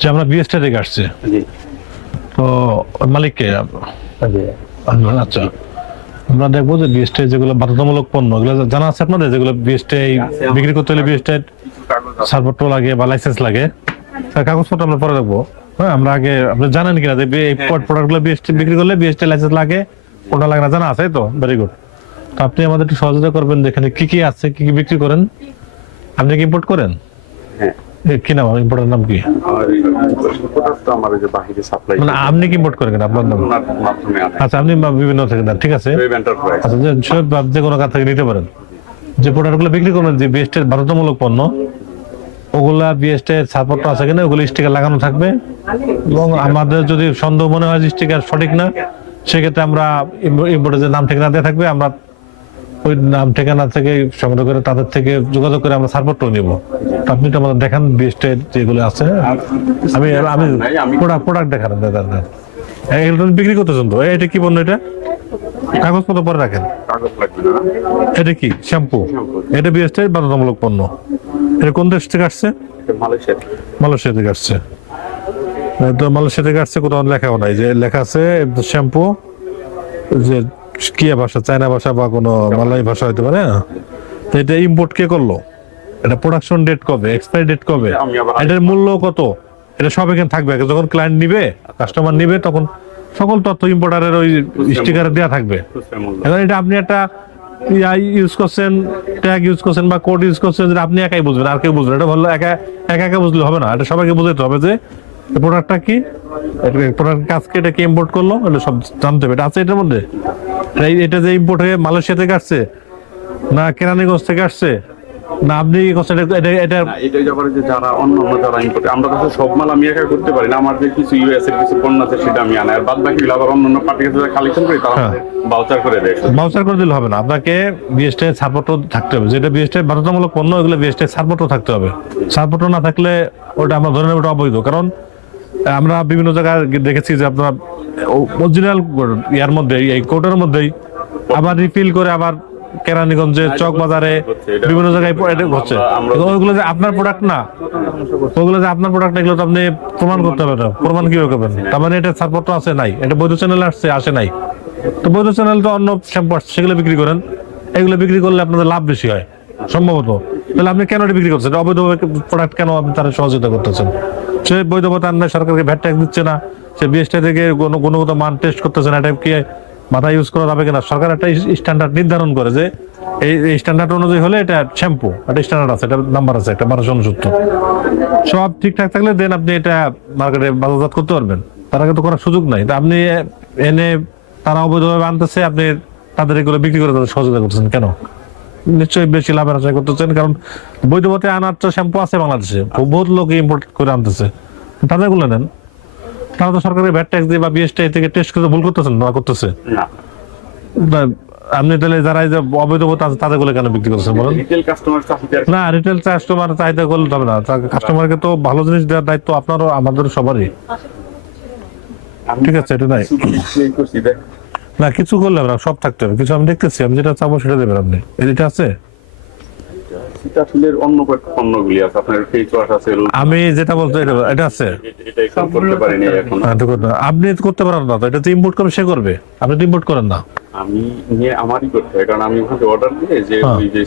যে আমরা বিএসটি থেকে আসছি তো মালিককে আচ্ছা আমরা দেখবো যে বিএসটি যেগুলো বাধ্যতামূলক পণ্য এগুলো জানা আছে আপনাদের যেগুলো বিএসটি বিক্রি করতে হলে বিএসটি সার্টিফিকেট লাগে বা লাইসেন্স লাগে কাগজপত্র আমরা পরে দেখবো। হ্যাঁ আমরা আগে আপনি জানেন কিনা যে এই প্রোডাক্টগুলো বিএসটি বিক্রি করলে বিএসটি লাইসেন্স লাগে কোনটা লাগে না জানা আছে তো ভেরি গুড। তো আপনি আমাদের একটু সহযোগিতা করবেন যে এখানে কি কি আছে কি কি বিক্রি করেন আপনি কি ইম্পোর্ট করেন? হ্যাঁ কি নাম ইম্পোর্টার নাম কি? মানে আপনি কি ইম্পোর্ট করেন আপনার নাম? আচ্ছা আপনি বিভিন্ন থেকে দেন ঠিক আছে। আচ্ছা যে কোনো কাছ থেকে নিতে পারেন যে প্রোডাক্টগুলো বিক্রি করবেন যে বিএসটি বাধ্যতামূলক পণ্য ওগুলা বিএসটি ছাড়পত্র আছে কিনা ওগুলো স্টিকার লাগানো থাকবে এবং আমাদের যদি সন্দেহ মনে হয় যে স্টিকার সঠিক না সেক্ষেত্রে আমরা ইম্পোর্টারের নাম ঠিকানা দেওয়া থাকবে আমরা ওই নাম ঠিকানা থেকে সংগ্রহ করে তাদের থেকে যোগাযোগ করে আমরা ছাড়পত্র নিব। আপনি তো আমাদের দেখান বিএসটি যেগুলো আছে আমি আমি প্রোডাক্ট দেখান এগুলো বিক্রি করতেছেন তো এটা কি পণ্য এটা কাগজপত্র পরে রাখেন এটা কি শ্যাম্পু এটা বিএসটি বাধ্যতামূলক পণ্য এটা কোন দেশ থেকে আসছে? মালয়েশিয়া থেকে আসছে। তো মালয়েশিয়া থেকে আসছে কোথাও লেখাও নাই যে লেখা আছে শ্যাম্পু যে কি ভাষা চায়না ভাষা বা কোনো মালয় ভাষা হইতে পারে। তো এটা ইম্পোর্ট কে করলো এটা প্রোডাকশন ডেট কবে এক্সপায়ারি ডেট কবে এটার মূল্য কত এটা সব এখানে থাকবে যখন ক্লায়েন্ট নিবে কাস্টমার নিবে তখন সকল তথ্য ইম্পোর্টারের ওই স্টিকারে দেওয়া থাকবে। এখন এটা আপনি একটা ইউজ করছেন ট্যাগ ইউজ করছেন বা কোড ইউজ করছেন যেটা আপনি একাই বুঝবেন আর কেউ বুঝবেন এটা ভালো একা একা বুঝলে হবে না এটা সবাইকে বুঝাইতে হবে যে প্রোডাক্টটা কি প্রোডাক্ট কাজকে এটা কি ইম্পোর্ট করলো এটা সব জানতে হবে এটা আছে এটার মধ্যে এটা যে ইম্পোর্ট হয়ে মালয়েশিয়া থেকে আসছে না কেরানীগঞ্জ থেকে আসছে না আপনি যারা অন্য যারা ইম্পোর্ট আমরা কাছে সব মাল আমি একা করতে পারি না আমার যে কিছু ইউএস এর কিছু পণ্য আছে সেটা আমি আনি আর বাদ বাকি আবার অন্য পার্টি কাছে কালেকশন করি তারা ভাউচার করে দেয় ভাউচার করে দিলে হবে না আপনাকে বিএসটি ছাড়পত্র থাকতে হবে যেটা বিএসটি বাধ্যতামূলক পণ্য এগুলো বিএসটি ছাড়পত্র থাকতে হবে ছাড়পত্র না থাকলে ওটা আমরা ধরে নেব ওটা অবৈধ কারণ আমরা বিভিন্ন জায়গায় দেখেছি যে আপনার অরিজিনাল ইয়ার মধ্যে এই কোর্টের মধ্যেই আবার রিফিল করে আবার কেরানীগঞ্জে চক বাজারে বিভিন্ন জায়গায় হচ্ছে ওইগুলো যে আপনার প্রোডাক্ট না ওগুলো যে আপনার প্রোডাক্ট এগুলো তো আপনি প্রমাণ করতে হবে না প্রমাণ কিভাবে করবেন তার মানে এটা ছাড়পত্র আছে নাই এটা বৈধ চ্যানেলে আসে নাই তো বৈধ চ্যানেল তো অন্য শ্যাম্পু আসছে সেগুলো বিক্রি করেন এগুলো বিক্রি করলে আপনাদের লাভ বেশি হয় সম্ভবত তাহলে আপনি কেন এটা বিক্রি করছেন অবৈধ প্রোডাক্ট কেন আপনি তারা সহযোগিতা করতেছেন সে বৈধতা আনলে সরকারকে ভ্যাট ট্যাক্স দিচ্ছে না সে বিএসটি থেকে কোনো গুণগত মান টেস্ট করতেছে না এটা কি মাথা ইউজ করা যাবে কিনা সরকার একটা স্ট্যান্ডার্ড নির্ধারণ করে যে এই স্ট্যান্ডার্ড অনুযায়ী হলে এটা শ্যাম্পু একটা স্ট্যান্ডার্ড আছে এটা নাম্বার আছে একটা 1269 সব ঠিকঠাক থাকলে দেন আপনি এটা মার্কেটে বাজারজাত করতে পারবেন তার আগে তো করার সুযোগ নাই তা আপনি এনে তারা অবৈধভাবে আনতেছে আপনি তাদের এগুলো বিক্রি করে তাদের সহযোগিতা করতেছেন কেন? নিশ্চয়ই বেশি লাভের আশা করতেছেন কারণ বৈধ পথে আনার তো শ্যাম্পু আছে বাংলাদেশে বহুত লোক ইম্পোর্ট করে আনতেছে তাদের গুলো নেন তারা তো সরকারের ভ্যাট ট্যাক্স দিয়ে বা বিএসটি থেকে টেস্ট করে ভুল করতেছেন না করতেছে আপনি তাহলে যারা অবৈধ পথে আছে তাদের গুলো কেন বিক্রি করছেন বলেন? না রিটেল কাস্টমার চাহিদা করলে হবে না কাস্টমারকে তো ভালো জিনিস দেওয়ার দায়িত্ব আপনারও আমাদের সবারই ঠিক আছে এটা নাই না কিছু করলে না সব থাকতে হবে কিছু আমি দেখতেছি আমি যেটা চাবো সেটা দেবেন আপনি এটা আছে অন্য পণ্যগুলি আছে আপনার ফেস ওয়াশ আছে আমি যেটা বলতে এটা আছে করতে পারিনি এখন আপনি করতে পারেন না তো এটা তো ইম্পোর্ট করবে সে করবে আপনি তো ইম্পোর্ট করেন না আমি নিয়ে আমারই করতে হয় কারণ আমি ওখানে অর্ডার দিয়ে যে ওই যে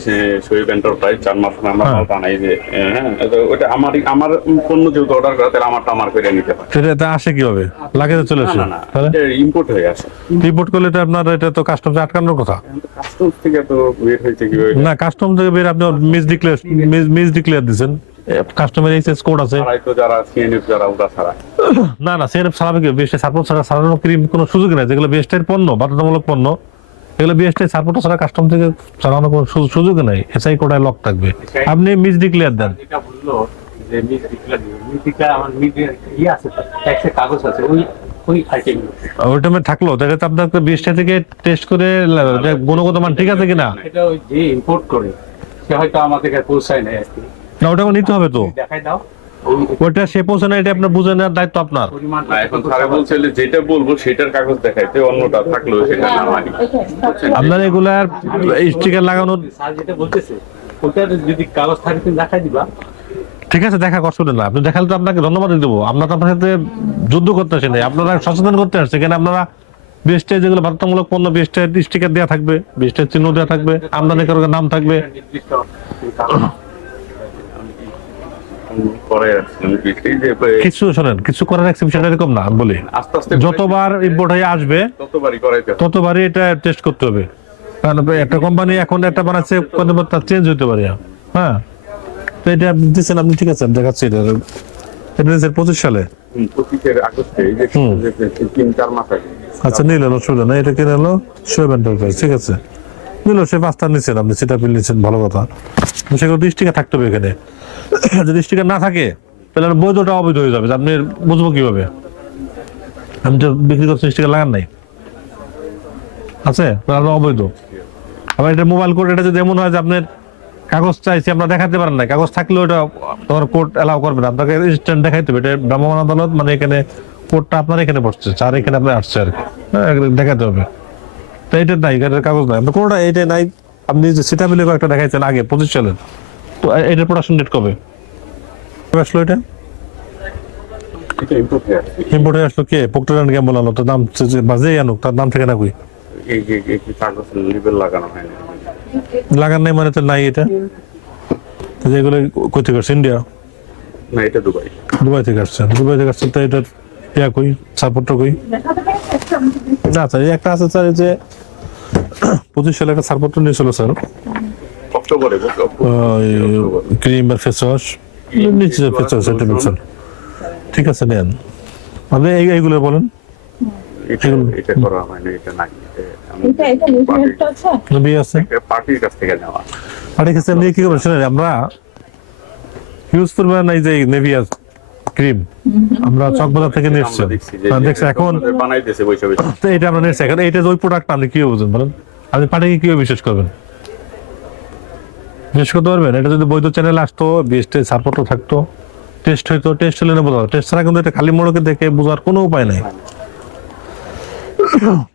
শোয়েব এন্টারপ্রাইজ 4 মাস আমরা বানাই যে হ্যাঁ ওটা আমার পণ্য যেহেতু অর্ডার করা তাহলে আমারটা আমার করে নিতে হয় সেটা আসে কিভাবে লাগে তো চলে আসে তাহলে ইম্পোর্ট হয়ে আসে ইম্পোর্ট করলে তো আপনার এটা তো কাস্টমস আটকানোর কথা কাস্টমস থেকে তো বের হয়েছে কি না কাস্টমস থেকে বের আপনি মিস ডিক্লেয়ার দিবেন কাস্টমার এক্সেস কোড আছে তো যারা সিএনএফ যারা ওটা ছাড়া না সিএনএফ ছাড়াবে কি বিএসটি সাপোর্ট ছাড়া ছাড়ানোর কোনো সুযোগ নেই যেগুলো বিএসটির পণ্য বাধ্যতামূলক পণ্য এগুলো বিএসটি সাপোর্ট ছাড়া কাস্টম থেকে চালানোর কোনো সুযোগ নেই এসআই কোডায় লক থাকবে আপনি মিস ডিক্লেয়ার দেন যেটা বললো যে মিস ডিক্লেয়ার আমার মিডিয়া আছে ট্যাক্সের কাগজ আছে ওই আইটেম ওইটা থাকলো তাহলে তো আপনাকে বিএসটি থেকে টেস্ট করে গুণগত মান ঠিক আছে কিনা এটা ওই যে ইম্পোর্ট করে সে হয়তো আমাদের কাছে পৌঁছায় নাই আজকে না ওটা নিতে হবে তো দেখাই দাও ওটা সে পৌঁছে না এটা আপনার বুঝে নেওয়ার দায়িত্ব আপনার এখন স্যার বলছে যেটা বলবো সেটার কাগজ দেখাইতে অন্যটা থাকলো সেটা না মানি আপনার এগুলার স্টিকার লাগানো স্যার যেটা বলতেছে ওটা যদি কাগজ থাকে তুমি দেখাই দিবা ঠিক আছে, দেখা কষ্ট না, আপনি দেখালে তো আপনাকে ধন্যবাদ দেবো। আমরা তো আপনার সাথে যুদ্ধ করতে আসি নাই, আপনারা সচেতন করতে আসছে। এখানে আপনারা বিএসটি যেগুলো বাধ্যতামূলক পণ্য, বিএসটি স্টিকার দেওয়া থাকবে, বিএসটি চিহ্ন দেওয়া থাকবে, আমদানিকারকের নাম থাকবে। নির্দিষ্ট করে রাখছিলাম বিক্রি যে কিছু শোনেন, কিছু করার এক্সিবিশন এরকম না, আমি বলি আস্তে আস্তে যতবার ইম্পোর্ট হয়ে আসবে ততবারই করাইতে হবে। ততবারই এটা টেস্ট করতে হবে। কারণ একটা কোম্পানি এখন একটা বানাচ্ছে, তার চেঞ্জ হইতে পারে। হ্যাঁ, তো এটা আপনি দিচ্ছেন, আপনি ঠিক আছে, আমি দেখাচ্ছি। এটা 2025 সালে। 25 আগস্টে এই যে 3-4 মাস আগে আচ্ছা, নিলেন, অসুবিধা নেই। এটা কিনে এলো শোয়েব এন্টারপ্রাইজ, ঠিক আছে, নিল। সে 5টা নিচ্ছেন, আপনি সেটা বিল নিচ্ছেন, ভালো কথা। সেগুলো স্টিকার থাকতে হবে এখানে। যদি স্টিকার না থাকে তাহলে বৈধটা অবৈধ হয়ে যাবে। আপনি বুঝবো কিভাবে? আমি তো বিক্রি করছি, স্টিকার লাগান নাই, আছে তাহলে অবৈধ। আবার এটা মোবাইল কোড, এটা যদি এমন হয় যে আপনার কাগজ চাইছি, আমরা দেখাতে পারেন না, কাগজ থাকলেও এটা তোমার কোড এলাও করবে না, আপনাকে ইনস্ট্যান্ট দেখাইতে হবে। এটা ভ্রাম্যমাণ আদালত, মানে এখানে কোডটা আপনার এখানে বসছে, আর এখানে আপনার আসছে আর কি। হ্যাঁ, দেখাতে হবে। তো এটা নাই, এটার কাগজ নাই, আপনার কোনোটা এটা নাই। আপনি যে সিটাবিলে একটা দেখাইছেন আগে 25 সালের, তো এটার প্রোডাকশন ডেট কবে আসলো? এটা এটা ইম্পোর্ট হয়ে আসছে। ইম্পোর্টে আসলো কে? প্রক্টর কে বলালো, তার নাম বাজেই আনুক, তার নাম ঠিকানা কই? এই যে কাগজ লেবেল লাগানো হয় না। লাগান নাই মানে তো নাই এটা। তো যেগুলো কই থেকে আসছে? ইন্ডিয়া, না, এটা দুবাই। দুবাই থেকে আসছে। দুবাই থেকে আসছে, তো এটা ইয়া কই, ছাড়পত্র কই? না স্যার, এই একটা আছে স্যার, এই যে 25 সালে একটা ছাড়পত্র নিয়েছিল স্যার, অক্টোবরে ক্রিম আর ফেস ওয়াশ নিচ্ছে, ফেস ওয়াশ এটা স্যার। ঠিক আছে, নেন আপনি এইগুলো বলেন। এটা করা হয় না, এটা নাই। এটা নিউজমেন্টটা আছে। নবী আছে, পার্টির কাছ থেকে নেওয়া। আর এখানে আপনি কি করবেন শুনেন, আমরা ইউজ করবেন এই যে নেভিয়াস ক্রিম, আমরা চকবাজার থেকে নিয়ে এসেছি। দেখছি এখন বানাইতেছে বৈশাখে। তো এটা আমরা নিয়ে এসেছি। এখন এইটা যে ওই প্রোডাক্ট আপনি কি বুঝবেন বলেন? আপনি পার্টিকে কিভাবে বিশ্বাস করবেন? বিশ্বাস করতে পারবেন? এটা যদি বৈধ চ্যানেল আসতো, বিএসটি ছাড়পত্র থাকতো, টেস্ট হইতো, টেস্ট হলে না বোঝা, টেস্ট ছাড়া কিন্তু এটা খালি মোড়কে দেখে বোঝার কোনো উপায় নাই।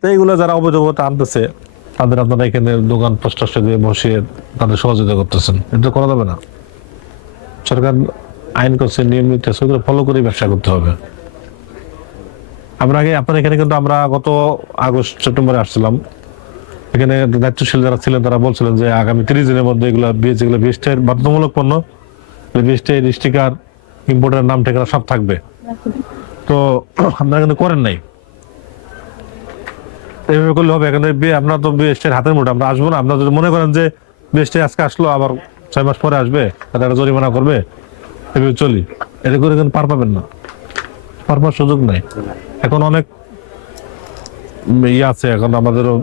তো এইগুলো যারা অবৈধতা আনতেছে, তাদের আপনারা এখানে দোকান পোস্টার দিয়ে বসিয়ে তাদের সহযোগিতা করতেছেন, এটা করা যাবে না। সরকার আইন করছে, নিয়ম নীতি আছে, ওগুলো ফলো করে ব্যবসা করতে হবে। আমরা আগে আপনার এখানে কিন্তু আমরা গত আগস্ট সেপ্টেম্বরে আসছিলাম, এখানে দায়িত্বশীল যারা ছিলেন তারা বলছিলেন যে আগামী 30 দিনের মধ্যে এগুলো যেগুলো বিএসটির বাধ্যতামূলক পণ্য, বিএসটির স্টিকার, ইম্পোর্টার নাম ঠিকানা সব থাকবে। তো আপনারা কিন্তু করেন নাই, এইভাবে করলে হবে? এখানে আপনার তো বিএসটির হাতের মুঠো, আমরা আসবো না। আপনারা যদি মনে করেন যে বিএসটি আজকে আসলো, আবার 6 মাস পরে আসবে, তারা জরিমানা করবে, এভাবে চলি, এটা করে কিন্তু পার পাবেন না, পার পাওয়ার সুযোগ নাই। এখন অনেক ইয়ে আছে, এখন আমাদেরও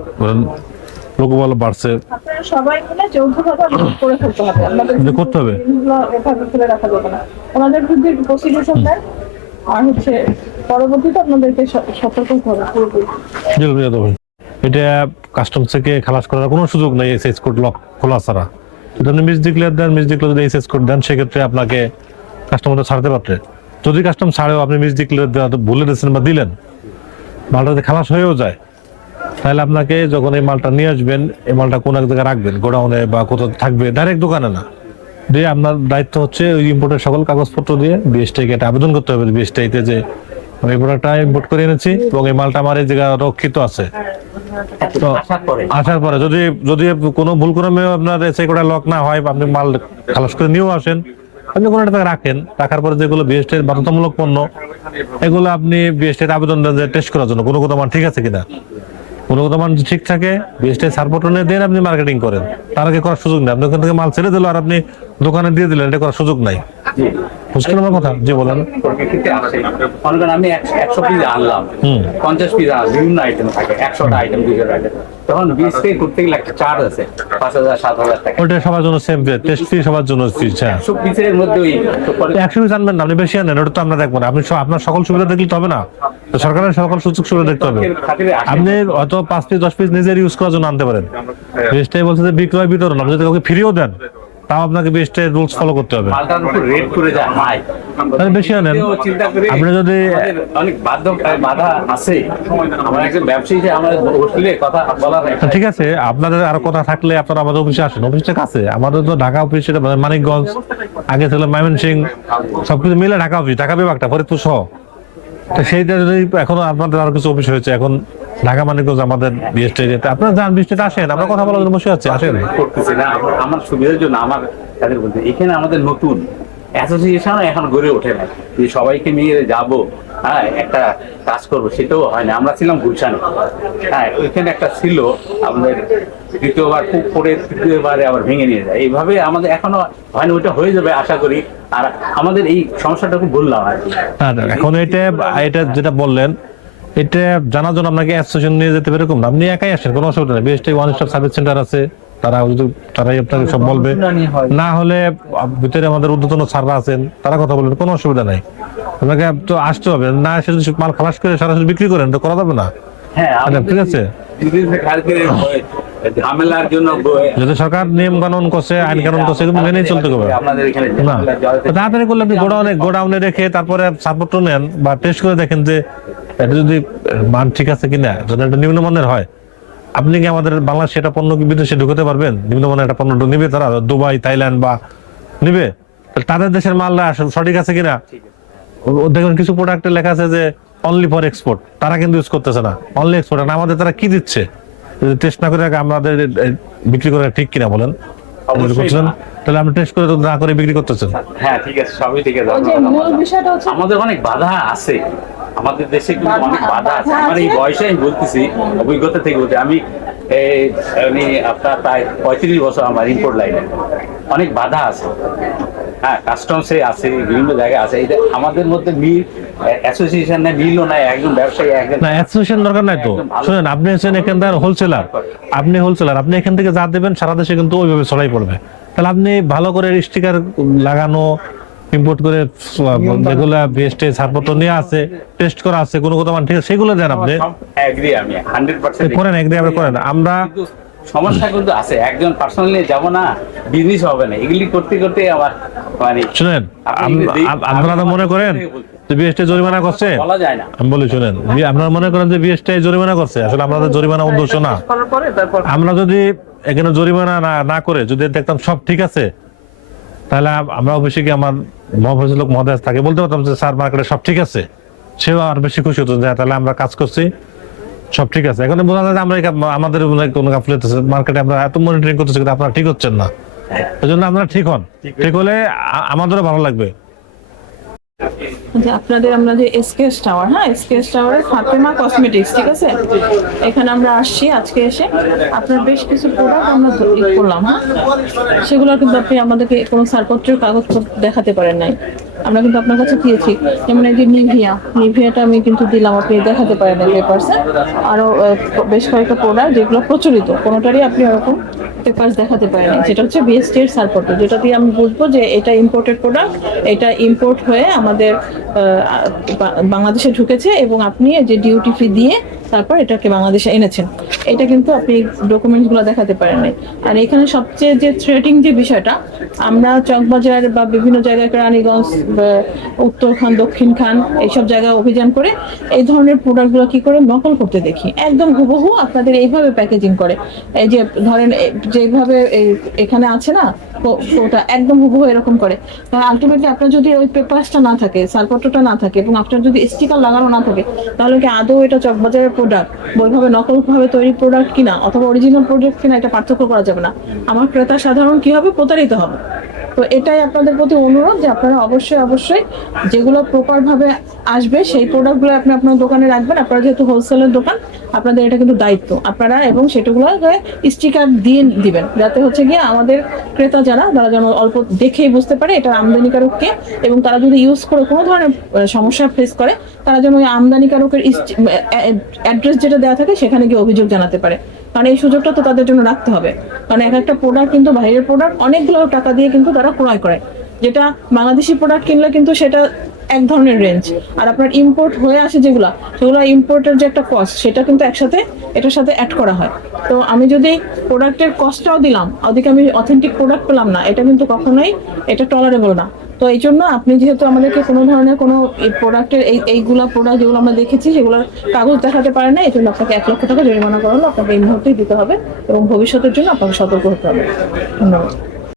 লোকবল বাড়ছে, আপনারা সবাই মিলে যৌথভাবে আলোচনা করে ফেলতে হবে। আপনাদের কিন্তু করতে হবে। জিনিসগুলো এভাবে ফেলে রাখা যাবে না। ওনাদের বিরুদ্ধে প্রসিকিউশন দেন, আর হচ্ছে পরবর্তীতে আপনাদেরকে সতর্ক হতে হবে পুরোপুরি। এটা কাস্টমস থেকে খালাস করার কোনো সুযোগ নেই এসএস কোড লক খোলা ছাড়া। যদি আপনি মিস ডিক্লেয়ার দেন, মিস ডিক্লেয়ার যদি এসএস কোড দেন, সেক্ষেত্রে আপনাকে কাস্টমারটা ছাড়তে পারবে। যদি কাস্টম ছাড়েও আপনি মিস ডিক্লেয়ার দেওয়া ভুলে দিয়েছেন বা দিলেন, মালটা যদি খালাস হয়েও যায়, তাহলে আপনাকে যখন এই মালটা নিয়ে আসবেন, এই মালটা কোন এক জায়গায় রাখবেন, গোডাউনে বা কোথাও থাকবে, ডাইরেক্ট দোকানে না দিয়ে আপনার দায়িত্ব হচ্ছে ওই ইম্পোর্টের সকল কাগজপত্র দিয়ে বিএসটিকে এটা আবেদন করতে হবে বিএসটিতে যে আমি এই প্রোডাক্টটা ইম্পোর্ট করে এনেছি এবং এই মালটা আমার এই জায়গায় রক্ষিত আছে। তো আসার পরে যদি কোনো ভুল ক্রমে আপনার সেটা লক না হয়, আপনি মাল খালাস করে নিয়েও আসেন, আপনি কোনো একটা রাখেন, রাখার পরে যেগুলো বিএসটির বাধ্যতামূলক পণ্য, এগুলো আপনি বিএসটির আবেদন দেন যে টেস্ট করার জন্য কোনো কথা মান ঠিক আছে কিনা। কোনো কথা মান ঠিক থাকে, বিএসটির ছাড়পত্র নিয়ে দেন, আপনি মার্কেটিং করেন। তার আগে করার সুযোগ নেই। আপনি ওখান থেকে মাল ছেড়ে দিল আর আপনি দোকানে দিয়ে দিলেন, এটা করার সুযোগ নাই। বুঝলেন আমার কথা? জি বলেন। আমি 100 পিস আনলাম, 50 পিস আনলাম, বিভিন্ন আইটেম থাকে, 100টা আইটেম, 200 আইটেম, তখন বিএসটি করতে গেলে একটা চার্জ আছে 5,000 7,000 টাকা। ওটা সবার জন্য সেম টেস্ট ফি, সবার জন্য ফি। 100 পিসের মধ্যে ওই 100 পিস আনবেন না, আপনি বেশি আনেন, ওটা তো আমরা দেখবো না। আপনি আপনার সকল সুবিধা দেখলে তো হবে না, তো সরকারের সকল সুযোগ সুবিধা দেখতে হবে। আপনি হয়তো 5 পিস 10 পিস নিজের ইউজ করার জন্য আনতে পারেন। বিএসটি বলছে যে বিক্রয় বিতরণ, আপনি যদি কাউকে ফ্রিও দেন তাও আপনাকে বেস্টের রুলস ফলো করতে হবে। মালটার উপর রেট করে যায় হাই, তাহলে বেশি আনেন। চিন্তা করে আপনি যদি আমাদের অনেক বাধা আছে। আমার একজন ব্যবসায়ী যে আমার হোস্টেলে কথা বলার ঠিক আছে, আপনাদের আরো কথা থাকলে আপনারা আমাদের অফিসে আসেন, অফিসটা কাছে আমাদের তো ঢাকা অফিস, সেটা মানিকগঞ্জ, আগে ছিল ময়মনসিংহ, সবকিছু মিলে ঢাকা অফিস, ঢাকা বিভাগটা ফরিদপুর সহ। তো সেইটা যদি এখনো আপনাদের আরো কিছু অফিস হয়েছে, এখন ঢাকা মানিকগঞ্জ আমাদের বিএসটি এরিয়াতে, আপনারা যান বিএসটিতে আসেন, আমরা কথা বলার জন্য বসে আছি, আসেন। করতেছি না আমার সুবিধার জন্য, আমার তাদের বলতে এখানে আমাদের নতুন অ্যাসোসিয়েশন এখন গড়ে ওঠে না যে সবাইকে নিয়ে যাবো, হ্যাঁ একটা কাজ করবো, সেটাও হয় না। আমরা ছিলাম গুলশানে, হ্যাঁ ওইখানে একটা ছিল আমাদের, দ্বিতীয়বার খুব পরে তৃতীয়বারে আবার ভেঙে নিয়ে যায়। এইভাবে আমাদের এখনো হয় না, ওইটা হয়ে যাবে আশা করি। আর আমাদের এই সমস্যাটা খুব বললাম আর কি। এখন এটা যেটা বললেন, এটা জানার জন্য আপনাকে অ্যাসোসিয়েশন নিয়ে যেতে এরকম না, আপনি একাই আসেন, কোনো অসুবিধা নেই। BST one stop service centre আছে, তারাই আপনাকে সব বলবে। না হলে ভিতরে আমাদের ঊর্ধ্বতন স্যাররা আছেন, তারা কথা বলবেন, কোনো অসুবিধা নাই। আপনাকে তো আসতে হবে না, এসে যদি মাল খালাস করে সরাসরি বিক্রি করেন তো করা যাবে না। হ্যাঁ ঠিক আছে, ঝামেলার জন্য যদি সরকার নিয়ম কানুন করছে, আইন কানুন করছে, কিন্তু মেনেই চলতে হবে আপনাদের এখানে না। তাড়াতাড়ি করলে আপনি গোডাউনে রেখে তারপরে সাপোর্ট নেন বা টেস্ট করে দেখেন যে এটা যদি মান ঠিক আছে কিনা, যদি একটা নিম্নমানের হয়, আপনি কি আমাদের বাংলাদেশে এটা পণ্য কি বিদেশে ঢুকাতে পারবেন? নিম্নমানের একটা পণ্য নিবে তারা, দুবাই থাইল্যান্ড বা নিবে, তাদের দেশের মাল সঠিক আছে কিনা। দেখবেন কিছু প্রোডাক্টে লেখা আছে যে অনলি ফর এক্সপোর্ট, তারা কিন্তু ইউজ করতেছে না, অনলি এক্সপোর্ট। আমাদের তারা কি দিচ্ছে টেস্ট না করে আমাদের বিক্রি করা ঠিক কিনা বলেন? তাহলে আমরা টেস্ট করে না করে বিক্রি করতেছেন। হ্যাঁ ঠিক আছে, সবই ঠিক আছে। ওই যে মূল বিষয়টা হচ্ছে আমাদের অনেক বাধা আছে, আমাদের দেশে কিন্তু অনেক বাধা আছে। আমার এই বয়সে আমি বলতেছি, অভিজ্ঞতা থেকে বলতে, আমি আপনার প্রায় 35 বছর আমার ইম্পোর্ট লাইনে, অনেক বাধা আছে। হ্যাঁ কাস্টমসে আছে, বিভিন্ন জায়গায় আছে। এটা আমাদের মধ্যে মিল অ্যাসোসিয়েশন নেই, মিলও নাই। একজন ব্যবসায়ী একজন না, অ্যাসোসিয়েশন দরকার নাই তো। শুনেন, আপনি হচ্ছেন এখানকার হোলসেলার, আপনি এখান থেকে যা দেবেন সারা দেশে কিন্তু ওইভাবে ছড়াই পড়বে। তাহলে আপনি ভালো করে স্টিকার লাগানো, ইম্পোর্ট করে যেগুলো বিএসটি ছাড়পত্র নিয়ে আছে, টেস্ট করা আছে, কোনো কথা ঠিক আছে, সেগুলো দেন আপনি। এগ্রি, আমি 100% করেন, এগ্রি আমরা করেন। আমরা সমস্যা কিন্তু আছে, একজন পার্সোনালি যাবো না, বিজনেস হবে না। এগুলি করতে করতে আমার মানে শুনেন, আপনারা মনে করেন যে বিএসটি জরিমানা করছে, বলা যায় না। আমি বলি শুনেন, আপনারা মনে করেন যে বিএসটি জরিমানা করছে, আসলে আমাদের জরিমানা উদ্দেশ্য না। আমরা যদি এখানে জরিমানা না করে যদি দেখতাম সব ঠিক আছে, তাহলে আমরা অবশ্যই কি আমার মহাপরিচালক মহোদয় থাকে বলতে পারতাম যে স্যার মার্কেটে সব ঠিক আছে, সেও আর বেশি খুশি হতো যে তাহলে আমরা কাজ করছি, সব ঠিক আছে। এখন বোঝা যায় যে আমরা আমাদের কোনো গাফিলতি আছে, মার্কেটে আমরা এত মনিটরিং করতেছি কিন্তু আপনারা ঠিক হচ্ছেন না। এই জন্য আপনারা ঠিক হন, ঠিক হলে আমাদেরও ভালো লাগবে। যে আপনাদের আমরা যে এসকেএস টাওয়ার, হ্যাঁ এসকেএস টাওয়ারের ফাতেমা কসমেটিক্স, ঠিক আছে, এখানে আমরা আসছি আজকে এসে আপনার বেশ কিছু প্রোডাক্ট আমরা করলাম। হ্যাঁ সেগুলো কিন্তু আপনি আমাদেরকে কোনো ছাড়পত্রের কাগজ দেখাতে পারেন নাই, আমরা কিন্তু আপনার কাছে দিয়েছি। যেমন এই যে নিভিয়াটা আমি কিন্তু দিলাম, আপনি দেখাতে পারেন পেপারসে। আরো বেশ কয়েকটা প্রোডাক্ট যেগুলো প্রচলিত, কোনোটারই আপনি ওরকম পেপারস দেখাতে পারেন। যেটা হচ্ছে বিএসটি এর ছাড়পত্র, যেটা দিয়ে আমি বুঝবো যে এটা ইম্পোর্টেড প্রোডাক্ট, এটা ইম্পোর্ট হয়ে আমাদের বাংলাদেশে ঢুকেছে এবং আপনি যে ডিউটি ফি দিয়ে তারপর এটাকে বাংলাদেশে এনেছেন, এটা কিন্তু আপনি ডকুমেন্টসগুলো দেখাতে পারেন নাই। আর এখানে সবচেয়ে যে থ্রেটিং যে বিষয়টা, আমরা চকবাজার বা বিভিন্ন জায়গায় রানীগঞ্জ, উত্তরখান, দক্ষিণখান এইসব জায়গায় অভিযান করে এই ধরনের প্রোডাক্টগুলো কি করে নকল করতে দেখি, একদম হুবহু আপনাদের এইভাবে প্যাকেজিং করে। এই যে ধরেন যেভাবে এখানে আছে না ওটা একদম হুবহু এরকম করে। আলটিমেটলি আপনার যদি ওই পেপারসটা না থাকে, ছাড়পত্রটা না থাকে এবং আপনার যদি স্টিকার লাগানো না থাকে, তাহলে কি আদৌ এটা চকবাজারের প্রোডাক্ট, ওইভাবে নকল ভাবে তৈরি প্রোডাক্ট কিনা অথবা অরিজিনাল প্রোডাক্ট কিনা, এটা পার্থক্য করা যাবে না। আমার ক্রেতা সাধারণ কি হবে, প্রতারিত হবে। তো এটাই আপনাদের প্রতি অনুরোধ যে আপনারা অবশ্যই যেগুলো প্রপার ভাবে আসবে সেই প্রোডাক্টগুলো আপনি আপনার দোকানে রাখবেন। আপনারা যেহেতু হোলসেলের দোকান, আপনাদের এটা কিন্তু দায়িত্ব আপনারা, এবং সেটাগুলো স্টিকার দিয়ে দিবেন, যাতে হচ্ছে গিয়ে আমাদের ক্রেতা যারা যেন অল্প দেখেই বুঝতে পারে এটা আমদানিকারক কে, এবং তারা যদি ইউজ করে কোনো ধরনের সমস্যা ফেস করে, তারা যেন ওই আমদানিকারকের অ্যাড্রেস যেটা দেওয়া থাকে সেখানে গিয়ে অভিযোগ জানাতে পারে। কারণ এই সুযোগটা তো তাদের জন্য রাখতে হবে, কারণ একটা প্রোডাক্ট কিন্তু বাইরের প্রোডাক্ট অনেকগুলো টাকা দিয়ে কিন্তু তারা ক্রয় করে, যেটা বাংলাদেশি প্রোডাক্ট কিনলে কিন্তু সেটা এক ধরনের রেঞ্জ, আর আপনার ইম্পোর্ট হয়ে আসে যেগুলো, সেগুলো ইম্পোর্টের যে একটা কস্ট সেটা কিন্তু একসাথে এটার সাথে অ্যাড করা হয়। তো আমি যদি প্রোডাক্টের কস্টটাও দিলাম, ওদিকে আমি অথেন্টিক প্রোডাক্ট পেলাম না, এটা কিন্তু কখনোই এটা টলারেবল না। তো এই জন্য আপনি যেহেতু আমাদেরকে কোনো ধরনের কোনো প্রোডাক্টের এইগুলা প্রোডাক্ট যেগুলো আমরা দেখেছি সেগুলোর কাগজ দেখাতে পারে না, এই জন্য আপনাকে 1 লক্ষ টাকা জরিমানা করা হলো, আপনাকে এই মুহূর্তেই দিতে হবে এবং ভবিষ্যতের জন্য আপনাকে সতর্ক হতে হবে। ধন্যবাদ।